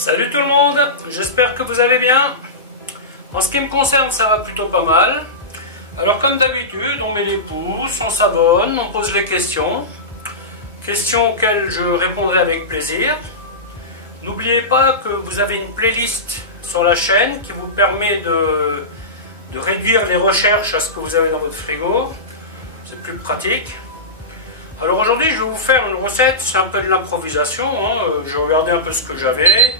Salut tout le monde, j'espère que vous allez bien. En ce qui me concerne, ça va plutôt pas mal. Alors comme d'habitude, on met les pouces, on s'abonne, on pose les questions. Questions auxquelles je répondrai avec plaisir. N'oubliez pas que vous avez une playlist sur la chaîne qui vous permet de réduire les recherches à ce que vous avez dans votre frigo. C'est plus pratique. Alors aujourd'hui je vais vous faire une recette, c'est un peu de l'improvisation, hein. J'ai regardé un peu ce que j'avais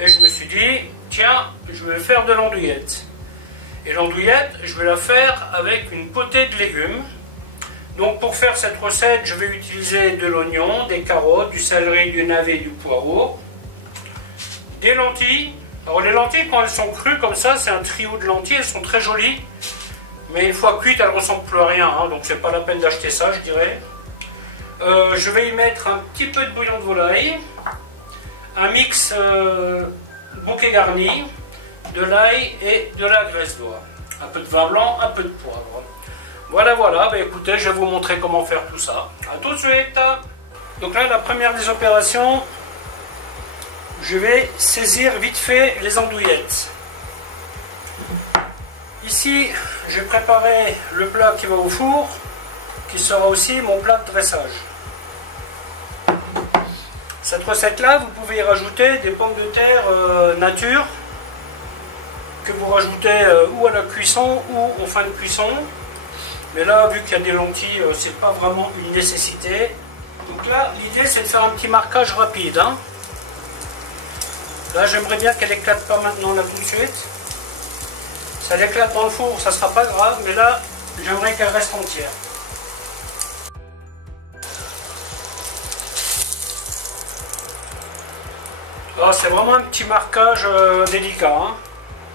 et je me suis dit, tiens, je vais faire de l'andouillette. Et l'andouillette, je vais la faire avec une potée de légumes. Donc pour faire cette recette, je vais utiliser de l'oignon, des carottes, du céleri, du navet, du poireau, des lentilles. Alors les lentilles, quand elles sont crues comme ça, c'est un trio de lentilles, elles sont très jolies. Mais une fois cuites, elles ne ressemblent plus à rien, hein, donc c'est pas la peine d'acheter ça, je dirais. Je vais y mettre un petit peu de bouillon de volaille, un mix bouquet garni, de l'ail et de la graisse d'oie. Un peu de vin blanc, un peu de poivre. Voilà, bah écoutez, je vais vous montrer comment faire tout ça. A tout de suite. Donc là, la première des opérations, je vais saisir vite fait les andouillettes. Ici, j'ai préparé le plat qui va au four, qui sera aussi mon plat de dressage. Cette recette-là, vous pouvez y rajouter des pommes de terre nature, que vous rajoutez ou à la cuisson ou en fin de cuisson. Mais là, vu qu'il y a des lentilles, c'est pas vraiment une nécessité. Donc là, l'idée c'est de faire un petit marquage rapide, hein. Là, j'aimerais bien qu'elle éclate pas maintenant, là tout de suite. Si elle éclate dans le four, ça sera pas grave, mais là, j'aimerais qu'elle reste entière. C'est vraiment un petit marquage délicat, hein.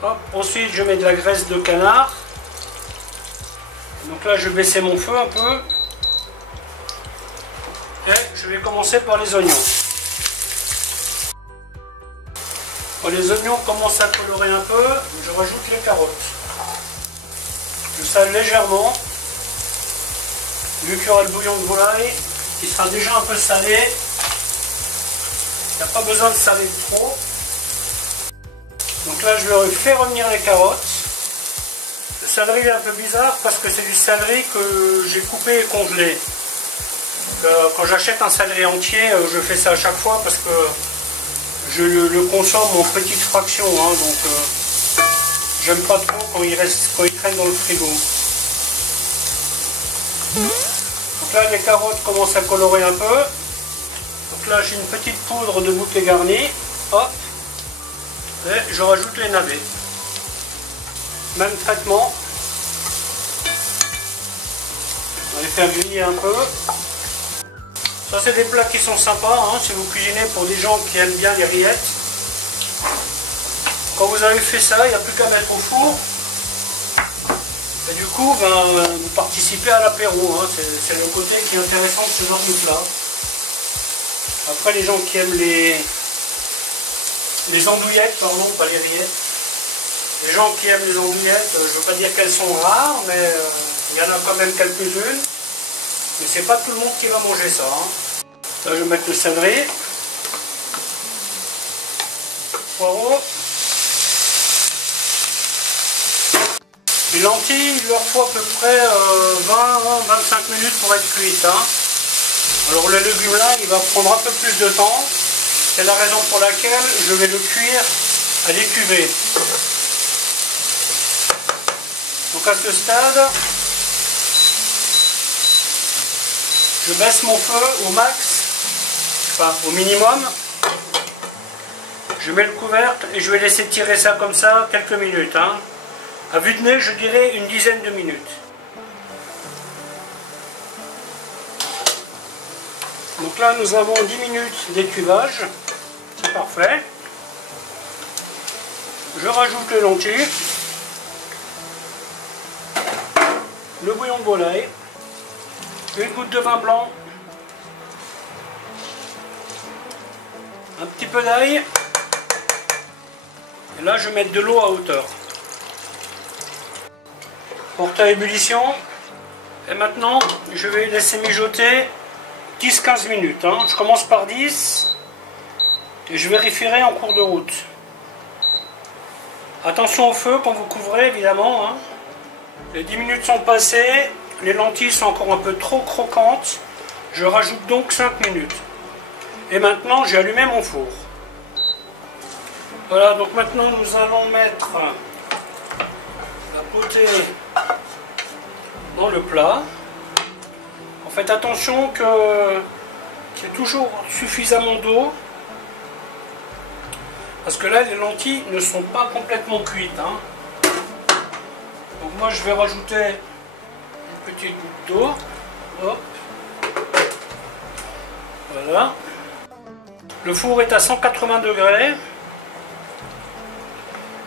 Hop, ensuite je mets de la graisse de canard. Donc là je vais baisser mon feu un peu. Et je vais commencer par les oignons. Quand les oignons commencent à colorer un peu, je rajoute les carottes. Je sale légèrement. Vu qu'il y aura le bouillon de volaille qui sera déjà un peu salé. Il n'y a pas besoin de saler trop. Donc là je vais faire revenir les carottes. Le céleri est un peu bizarre parce que c'est du céleri que j'ai coupé et congelé. Quand j'achète un céleri entier, je fais ça à chaque fois parce que je le consomme en petites fractions, hein, donc j'aime pas trop quand il traîne dans le frigo. Donc là les carottes commencent à colorer un peu. Donc là j'ai une petite poudre de bouquet garni. Hop. Et je rajoute les navets. Même traitement. On va les faire griller un peu. Ça c'est des plats qui sont sympas, hein, si vous cuisinez pour des gens qui aiment bien les rillettes. Quand vous avez fait ça, il n'y a plus qu'à mettre au four. Et du coup, vous participez à l'apéro, hein. C'est le côté qui est intéressant de ce genre de plat. Après les gens qui aiment les andouillettes, pardon, pas les rillettes. Les gens qui aiment les andouillettes, je ne veux pas dire qu'elles sont rares, mais il y en a quand même quelques-unes. Mais c'est pas tout le monde qui va manger ça, hein. Là je vais mettre le céleri. Poireau. Les lentilles, il leur faut à peu près 20-25 minutes pour être cuites, hein. Alors le légume là, il va prendre un peu plus de temps. C'est la raison pour laquelle je vais le cuire à l'écuvée. Donc à ce stade, je baisse mon feu au max, enfin au minimum. Je mets le couvercle et je vais laisser tirer ça comme ça quelques minutes, hein. À vue de nez, je dirais une dizaine de minutes. Donc là, nous avons 10 minutes d'écuvage. C'est parfait. Je rajoute les lentilles, le bouillon de volaille, une goutte de vin blanc, un petit peu d'ail. Et là, je vais mettre de l'eau à hauteur. Porte à ébullition. Et maintenant, je vais laisser mijoter 10-15 minutes. Hein. Je commence par 10. et je vérifierai en cours de route. Attention au feu quand vous couvrez évidemment, hein. Les 10 minutes sont passées, les lentilles sont encore un peu trop croquantes, je rajoute donc 5 minutes. Et maintenant j'ai allumé mon four. Voilà, donc maintenant nous allons mettre la potée dans le plat. Faites attention qu'il y ait toujours suffisamment d'eau, parce que là les lentilles ne sont pas complètement cuites, hein. Donc moi je vais rajouter une petite goutte d'eau. Hop. Voilà. Le four est à 180 degrés.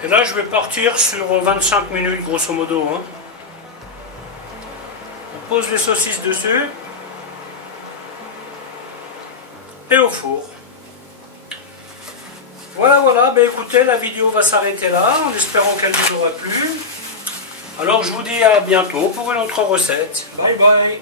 Et là je vais partir sur 25 minutes grosso modo, hein. On pose les saucisses dessus et au four. Voilà, ben écoutez, la vidéo va s'arrêter là, en espérant qu'elle vous aura plu. Alors je vous dis à bientôt pour une autre recette. Bye bye.